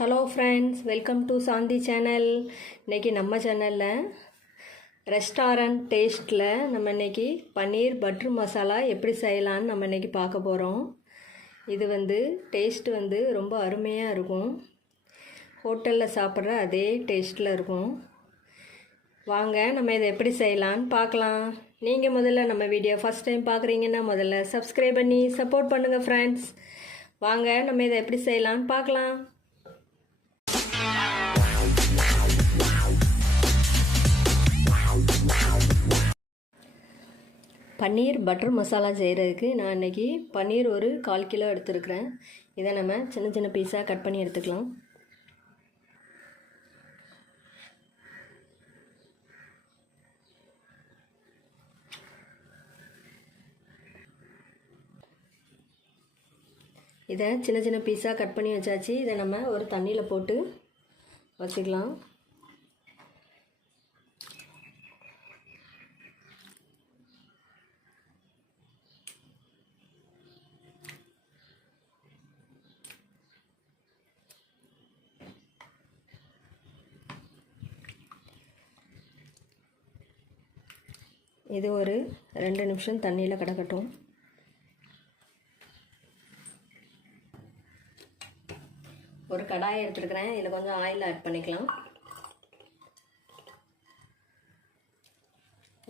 Hello friends, welcome to Shanti channel. இன்றைக்கி நம்ம சேனலில் ரெஸ்டாரண்ட் டேஸ்ட்டில் நம்ம இன்றைக்கி பன்னீர் பட்டர் மசாலா எப்படி செய்யலான்னு நம்ம இன்றைக்கி பார்க்க போகிறோம். இது டேஸ்ட்டு ரொம்ப அருமையாக இருக்கும். ஹோட்டலில் சாப்பிட்ற அதே டேஸ்ட்டில் இருக்கும். வாங்க நம்ம இதை எப்படி செய்யலான்னு பார்க்கலாம். நீங்கள் முதல்ல நம்ம வீடியோ ஃபஸ்ட் டைம் பார்க்குறீங்கன்னா முதல்ல சப்ஸ்கிரைப் பண்ணி சப்போர்ட் பண்ணுங்கள் ஃப்ரெண்ட்ஸ். வாங்க நம்ம இதை எப்படி செய்யலான்னு பார்க்கலாம். பன்னீர் பட்டர் மசாலா செய்கிறதுக்கு நான் இன்றைக்கி பன்னீர் ஒரு 1/4 கிலோ எடுத்துருக்கிறேன். இதை நம்ம சின்ன சின்ன பீஸாக கட் பண்ணி எடுத்துக்கலாம். இதை சின்ன சின்ன பீஸாக கட் பண்ணி வச்சாச்சு. இதை நம்ம ஒரு தண்ணியில் போட்டு வச்சுக்கலாம். இது ஒரு 2 நிமிஷம் தண்ணியில் கிடக்கட்டும். ஒரு கடாயை எடுத்துருக்கிறேன். இதில் கொஞ்சம் ஆயில் ஆட் பண்ணிக்கலாம்.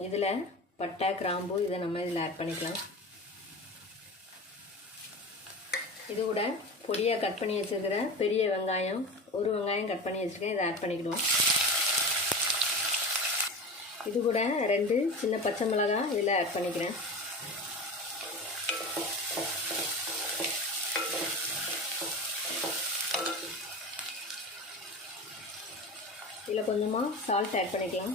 இதில் பட்டை கிராம்பு இதை நம்ம இதில் ஆட் பண்ணிக்கலாம். இது கூட பொடியாக கட் பண்ணி வச்சுருக்கிற பெரிய வெங்காயம், ஒரு வெங்காயம் கட் பண்ணி வச்சுருக்கேன். இதை ஆட் பண்ணிக்கிடுவோம். இது கூட 2 சின்ன பச்சை மிளகாய் இதில் ஆட் பண்ணிக்கிறேன். இதில் கொஞ்சமாக சால்ட் ஆட் பண்ணிக்கலாம்.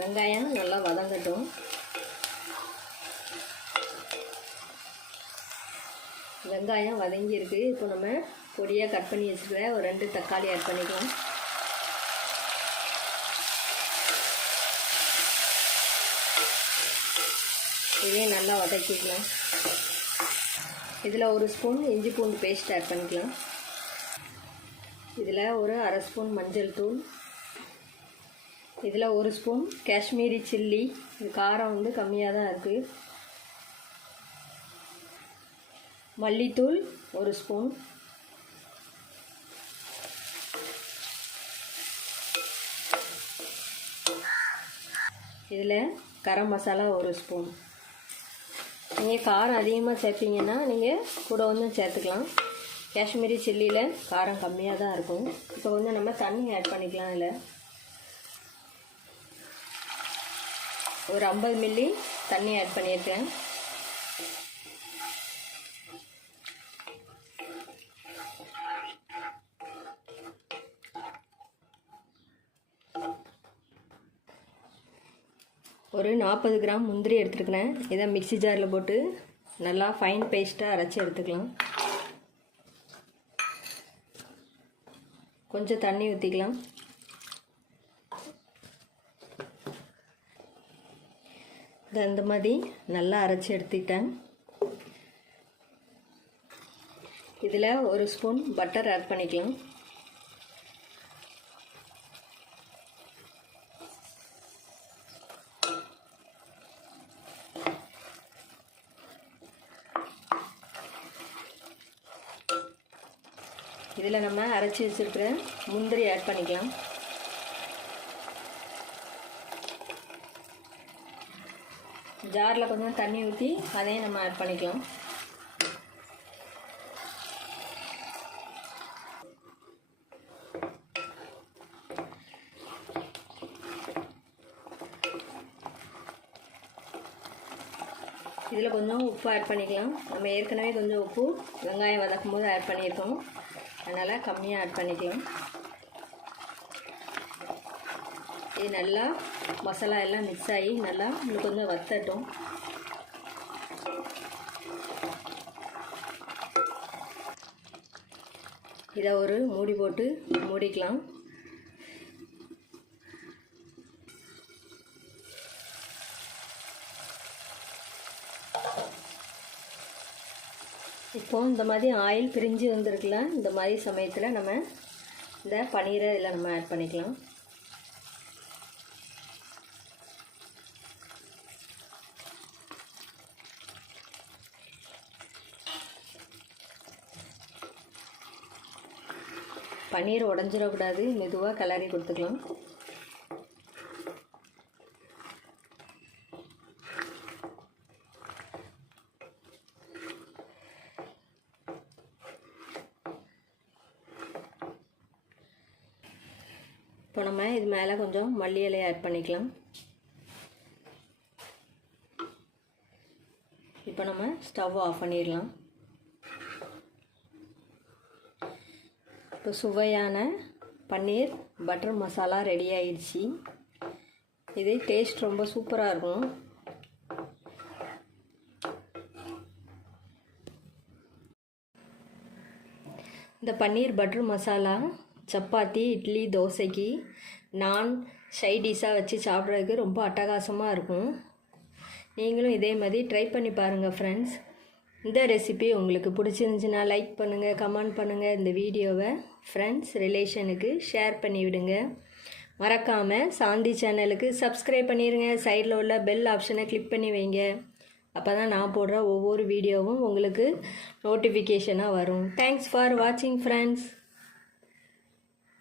வெங்காயம் நல்லா வதங்கட்டும். வெங்காயம் வதங்கியிருக்கு. இப்போ நம்ம பொடியாக கட் பண்ணி வச்சுக்கிற ஒரு 2 தக்காளி ஆட் பண்ணிக்கலாம். இதையும் நல்லா வதக்கிக்கலாம். இதில் 1 ஸ்பூன் இஞ்சி பூண்டு பேஸ்ட் ஆட் பண்ணிக்கலாம். இதில் ஒரு 1/2 ஸ்பூன் மஞ்சள் தூள், இதில் 1 ஸ்பூன் காஷ்மீரி சில்லி. இது காரம் கம்மியாக தான் இருக்குது. மல்லித்தூள் 1 ஸ்பூன், இதில் கரம் மசாலா 1 ஸ்பூன். நீங்கள் காரம் அதிகமாக சேர்ப்பீங்கன்னா நீங்கள் கூட சேர்த்துக்கலாம். காஷ்மீரி சில்லியில் காரம் கம்மியாக தான் இருக்கும். இப்போ நம்ம தண்ணி ஆட் பண்ணிக்கலாம். இதில் ஒரு 50 மில்லி தண்ணி ஆட் பண்ணியிருக்கேன். ஒரு 40 கிராம் முந்திரி எடுத்துருக்கிறேன். இதை மிக்ஸி ஜாரில் போட்டு நல்லா ஃபைன் பேஸ்ட்டாக அரைச்சி எடுத்துக்கலாம். கொஞ்சம் தண்ணி ஊற்றிக்கலாம். இந்த மாதிரி நல்லா அரைச்சி எடுத்துக்கிட்டேன். இதில் 1 ஸ்பூன் பட்டர் ஆட் பண்ணிக்கலாம். இதில் நம்ம அரைச்சி வச்சுருக்கிற முந்திரி ஆட் பண்ணிக்கலாம். ஜாரில் கொஞ்சம் தண்ணி ஊற்றி அதையும் நம்ம ஆட் பண்ணிக்கலாம். இதில் கொஞ்சம் உப்பு ஆட் பண்ணிக்கலாம். நம்ம ஏற்கனவே கொஞ்சம் உப்பு வெங்காயம் வதக்கும் போது ஆட் பண்ணியிருக்கோம். அதனால் கம்மியாக ஆட் பண்ணிக்கலாம். இது நல்லா மசாலா எல்லாம் மிக்ஸ் ஆகி நல்லா இன்னும் கொஞ்சம் வத்தட்டும். இதை ஒரு மூடி போட்டு மூடிக்கலாம். இப்போது இந்த மாதிரி ஆயில் பிரிஞ்சு வந்திருக்குல்ல, இந்த மாதிரி சமயத்தில் நம்ம இந்த பன்னீரை இதில் நம்ம ஆட் பண்ணிக்கலாம். பன்னீர் உடஞ்சிடக்கூடாது, மெதுவாக கிளறி கொடுத்துக்கலாம். இப்போ நம்ம இது மேலே கொஞ்சம் மல்லி இலையை ஆட் பண்ணிக்கலாம். இப்போ நம்ம ஸ்டவ் ஆஃப் பண்ணிடலாம். இப்போ சுவையான பன்னீர் பட்டர் மசாலா ரெடி ஆயிடுச்சு. இது டேஸ்ட் ரொம்ப சூப்பராக இருக்கும். இந்த பன்னீர் பட்டர் மசாலா சப்பாத்தி, இட்லி, தோசைக்கு நான் சைடிஷாக வச்சு சாப்பிட்றதுக்கு ரொம்ப அட்டகாசமாக இருக்கும். நீங்களும் இதே மாதிரி ட்ரை பண்ணி பாருங்கள் ஃப்ரெண்ட்ஸ். இந்த ரெசிபி உங்களுக்கு பிடிச்சிருந்துச்சுன்னா லைக் பண்ணுங்கள், கமெண்ட் பண்ணுங்கள். இந்த வீடியோவை ஃப்ரெண்ட்ஸ் ரிலேஷனுக்கு ஷேர் பண்ணிவிடுங்க. மறக்காமல் சாந்தி சேனலுக்கு சப்ஸ்கிரைப் பண்ணிடுங்க. சைடில் உள்ள பெல் ஆப்ஷனை கிளிக் பண்ணி வைங்க. அப்போ தான் நான் போடுற ஒவ்வொரு வீடியோவும் உங்களுக்கு நோட்டிஃபிகேஷனாக வரும். தேங்க்ஸ் ஃபார் வாட்சிங் ஃப்ரெண்ட்ஸ்.